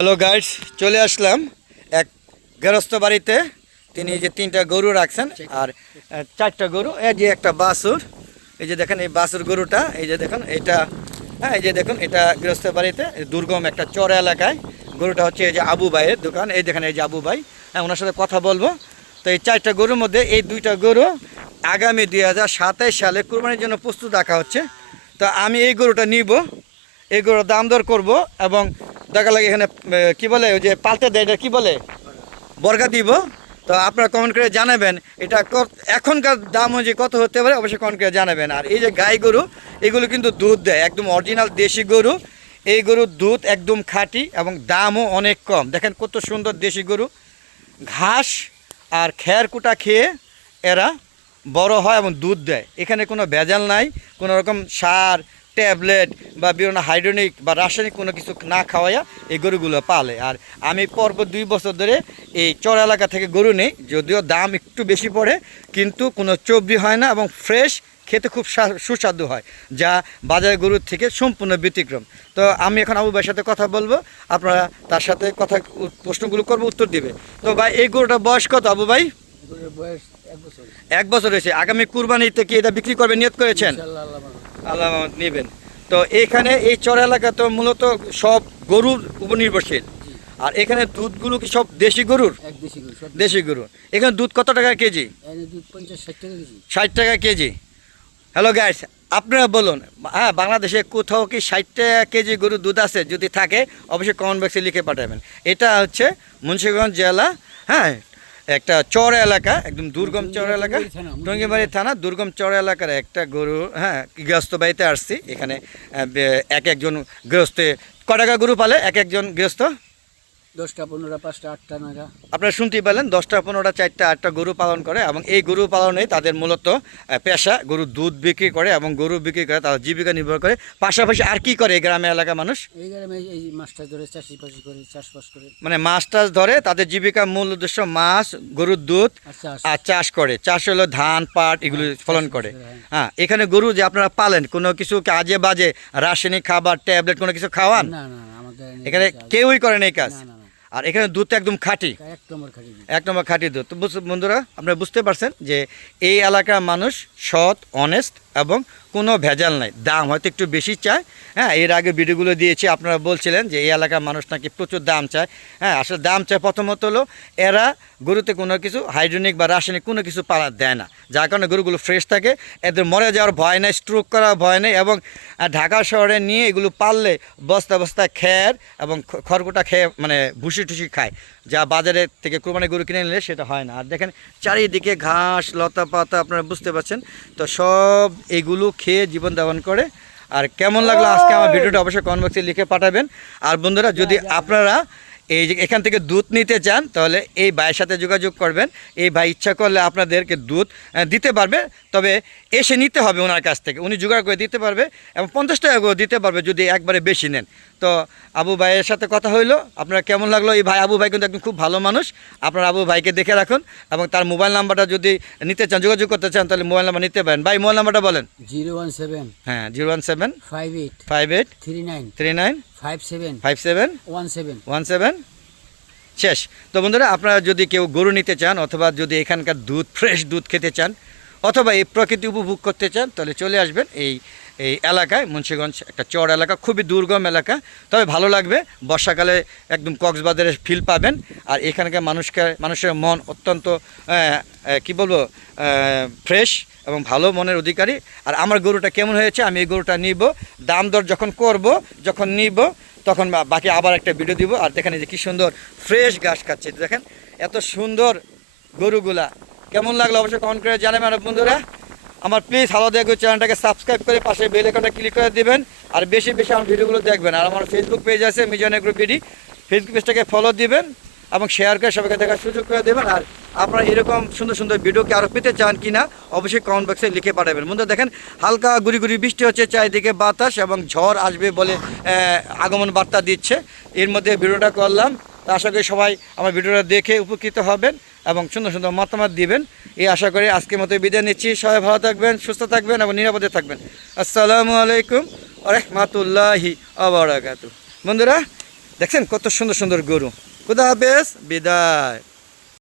Hello guys, চলে আসলাম এক গৃহস্থ বাড়িতে। তিনি যে তিনটা গরু রাখছেন আর চারটা গরু, এই যে একটা বাছুর, এই যে দেখেন এই বাছুর গরুটা, এই যে দেখুন এটা, হ্যাঁ এই যে দেখুন এটা গৃহস্থ বাড়িতে দুর্গম একটা চর এলাকায়। গরুটা হচ্ছে এই যে আবু ভাইয়ের দোকান, এই দেখেন এই যে আবু ভাই, হ্যাঁ ওনার সাথে কথা বলবো। তো এই চারটা গরুর মধ্যে এই দুইটা গরু আগামী 2027 সালে কুরবানির জন্য প্রস্তুত রাখা হচ্ছে। তো আমি এই গরুটা নিব, এই গরুর দাম দর করবো এবং দেখা লাগে এখানে কি বলে ওই যে পাল্টে দেয়, এটা কী বলে, বর্গা দিব। তো আপনারা কমেন্ট করে জানাবেন এটা এখনকার দাম অনুযায়ী কত হতে পারে, অবশ্যই কমেন্ট করে জানাবেন। আর এই যে গাই গরু, এগুলো কিন্তু দুধ দেয়, একদম অরিজিনাল দেশি গরু। এই গরুর দুধ একদম খাঁটি এবং দামও অনেক কম। দেখেন কত সুন্দর দেশি গরু, ঘাস আর খের কুটা খেয়ে এরা বড় হয় এবং দুধ দেয়। এখানে কোনো ভেজাল নাই, কোনো রকম সার, ট্যাবলেট বা বিভিন্ন হাইড্রোনিক বা রাসায়নিক কোনো কিছু না খাওয়াইয়া এই গরুগুলো পালে। আর আমি পরপর 2 বছর ধরে এই চর এলাকা থেকে গরু নেই, যদিও দাম একটু বেশি পড়ে, কিন্তু কোনো চর্বি হয় না এবং ফ্রেশ, খেতে খুব সুস্বাদু হয়, যা বাজারের গরুর থেকে সম্পূর্ণ ব্যতিক্রম। তো আমি এখন আবু ভাইয়ের সাথে কথা বলবো, আপনারা তার সাথে কথা প্রশ্নগুলো করবো, উত্তর দিবে। তো ভাই এই গরুটা বয়স কত আবু ভাই? বয়স 1 বছর। 1 বছর হয়েছে। আগামী কুরবানিতে কি এটা বিক্রি করবে নিয়ত করেছেন? আল্লাহ নেবেন। তো এইখানে এই চর এলাকা তো মূলত সব গরুর উপর নির্ভরশীল। আর এখানে দুধগুলো কি সব দেশি গরুর? দেশি গরু। এখানে দুধ কত টাকা কেজি? দুধ 50-60 টাকা কেজি। 60 টাকা কেজি। হ্যালো গাইস, আপনারা বলুন, হ্যাঁ বাংলাদেশে কোথাও কি 60 টাকা কেজি গরুর দুধ আছে? যদি থাকে অবশ্যই কমেন্ট বক্সে লিখে পাঠাবেন। এটা হচ্ছে মুন্সিগঞ্জ জেলা, হ্যাঁ একটা চর এলাকা, একদম দুর্গম চর এলাকা, টঙ্গিবাড়ি থানা দুর্গম চর এলাকার একটা গরু, হ্যাঁ গৃহস্থ বাড়িতে আসছি। এখানে একজন গৃহস্থে ক টাকা গরু পালে একজন গৃহস্থ? 10টা 15টা 5টা 8টা 9টা। আপনারা শুনতেই পেলেন, 10টা 15টা 4টা 8টা গরু পালন করে এবং এই গরু পালনে তাদের মূলত পেশা। গরুর দুধ বিক্রি করে এবং গরু বিক্রি করে তাদের জীবিকা নির্ভর করে। পাশাপাশি আর কি করে এই গ্রামে এলাকার মানুষ? এই গ্রামে এই মাছটা ধরে চাষবাস করে, চাষবাস করে, মানে মাছ টাছ ধরে, তাদের জীবিকার মূল উদ্দেশ্য মাছ, গরুর দুধ আর চাষ করে। চাষ হলো ধান পাট এগুলো ফলন করে। হ্যাঁ এখানে গরু যে আপনারা পালেন, কোনো কিছু কাজে বাজে রাসায়নিক খাবার, ট্যাবলেট কোনো কিছু খাওয়ান? না না আমাদের এখানে কেউই করেন এই কাজ। না না। আর এখানে দুধ একদম খাঁটি, 1 নম্বর খাঁটি দুধ। তো বন্ধুরা আপনারা বুঝতে পারছেন যে এই এলাকার মানুষ সৎ, অনেস্ট এবং কোনো ভেজাল নাই। দাম হয়তো একটু বেশি চায়, হ্যাঁ এর আগে ভিডিওগুলো দিয়েছি, আপনারা বলছিলেন যে এই এলাকার মানুষ নাকি প্রচুর দাম চায়। হ্যাঁ আসলে দাম চায় প্রথমত হলো এরা গরুতে কোনো কিছু হাইড্রোনিক বা রাসায়নিক কোনো কিছু দেয় না, যার কারণে গরুগুলো ফ্রেশ থাকে, এদের মরে যাওয়ার ভয় নেই, স্ট্রোক করার ভয় নেই। এবং ঢাকা শহরে নিয়ে এগুলো পাললে বস্তা বস্তা খের এবং খড়কুটা খেয়ে মানে ভুসি টুসি খায়, যা বাজারে থেকে কোরবানি গরু কিনে নিলে সেটা হয় না। আর দেখেন চারিদিকে ঘাস লতা পাতা, আপনারা বুঝতে পারছেন। তো সব এগুলো খেয়ে জীবন যাপন করে। আর কেমন লাগলো আজকে আমার ভিডিওটা অবশ্যই কমেন্ট বক্সে লিখে পাঠাবেন। আর বন্ধুরা যদি আপনারা এই যে এখান থেকে দুধ নিতে চান তাহলে এই ভাইয়ের সাথে যোগাযোগ করবেন। এই ভাই ইচ্ছা করলে আপনাদেরকে দুধ দিতে পারবে, তবে এসে নিতে হবে ওনার কাছ থেকে, উনি জোগাড় করে দিতে পারবে এবং 50 টাকা করে দিতে পারবে যদি একবারে বেশি নেন। তো আবু ভাইয়ের সাথে কথা হইলো, আপনার কেমন লাগলো? এই ভাই আবু ভাই কিন্তু একদম খুব ভালো মানুষ। আপনার আবু ভাইকে দেখে রাখুন এবং তার মোবাইল নাম্বারটা যদি নিতে চান, যোগাযোগ করতে চান, তাহলে মোবাইল নাম্বার নিতে পারেন। ভাই মোবাইল নাম্বারটা বলেন। 017 হ্যাঁ 017 58 58 39 39 57 57 17। 17 শেষ। তো বন্ধুরা আপনারা যদি কেউ গরু নিতে চান অথবা যদি এখানকার দুধ, ফ্রেশ দুধ খেতে চান অথবা এই প্রকৃতি উপভোগ করতে চান, তাহলে চলে আসবেন এই এই এলাকায়। মুন্সিগঞ্জ একটা চর এলাকা, খুবই দুর্গম এলাকা, তবে ভালো লাগবে। বর্ষাকালে একদম কক্সবাজারের ফিল পাবেন। আর এখানকার মানুষের মন অত্যন্ত কি বলবো, ফ্রেশ এবং ভালো মনের অধিকারী। আর আমার গরুটা কেমন হয়েছে, আমি এই গরুটা নিব, দাম দর যখন করব, যখন নিব তখন বাকি আবার একটা ভিডিও দিব। আর দেখেন এই যে কী সুন্দর ফ্রেশ ঘাস খাচ্ছে, দেখেন এত সুন্দর গরুগুলা। কেমন লাগলো অবশ্যই কমেন্ট করে জানাবেন। আর বন্ধুরা আমার প্লিজ হালো দেখো চ্যানেলটাকে সাবস্ক্রাইব করে পাশে বেল আইকনটা ক্লিক করে দিবেন আর বেশি বেশি আমার ভিডিওগুলো দেখবেন। আর আমার ফেসবুক পেজ আছে মিজান এগ্রো বিডি, ফেসবুক পেজটাকে ফলো দিবেন এবং শেয়ার করে সবাইকে দেখার সুযোগ করে দেবেন। আর আপনারা এরকম সুন্দর সুন্দর ভিডিওকে আরও পেতে চান কিনা অবশ্যই কমেন্ট বক্সে লিখে পাঠাবেন। বন্ধুরা দেখেন হালকা গুড়ি গুড়ি বৃষ্টি হচ্ছে, চারিদিকে বাতাস এবং ঝড় আসবে বলে আগমন বার্তা দিচ্ছে। এর মধ্যে ভিডিওটা করলাম, তা আশা করি সবাই আমার ভিডিওটা দেখে উপকৃত হবেন এবং সুন্দর সুন্দর মতামত দিবেন, এই আশা করি আজকের মতো বিদায় নিচ্ছি। সবাই ভালো থাকবেন, সুস্থ থাকবেন এবং নিরাপদে থাকবেন। আসসালামু আলাইকুম ওয়া রাহমাতুল্লাহি ওয়া বারাকাতুহু। বন্ধুরা দেখছেন কত সুন্দর সুন্দর গরু। খুদা হাফেজ, বিদায়।